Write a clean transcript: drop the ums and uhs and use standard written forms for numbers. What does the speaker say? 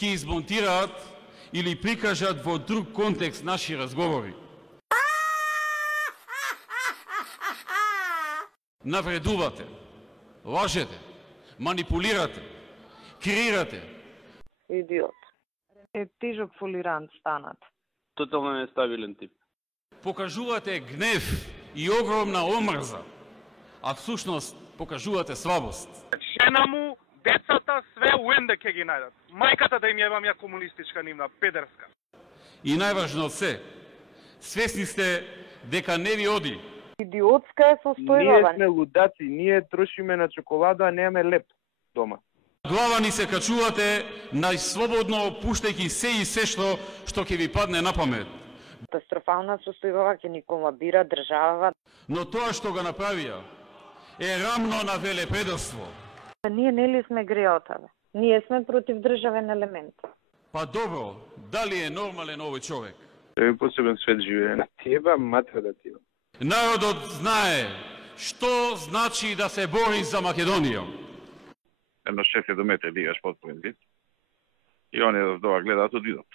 ќе измонтираат или прикажат во друг контекст наши разговори. Навредувате, лажете, манипулирате, креирате. Идиот. Е тежок фолирант станат. Тотално нестабилен тип. Покажувате гнев и огромна омрза, а всушност покажувате слабост. Жена му, децата, све уенде ќе ги најдат. Мајката да им јебам ја комунистичка нивна, педерска. И најважно од се, свесни сте дека не ви оди. Идиотска е состојбава. Ние сме лудаци, ние трошиме на чоколада, а немаме леп дома. Глава ни се качувате најслободно, пуштајќи се и се што ќе ви падне на памет. Катастрофална состојбава ќе ни колабира држава. Но тоа што го направија е рамно на велепредавство. Ние нели сме греота, бе. Ние сме против државен елемент. Па добро, дали е нормален овој човек? Е посебен свет живее. Тиеба матра да тиеба. Народот знае што значи да се бори за Македонија. Едно 6 метри дигаш подпорен вид и они од тоа гледаат од видот.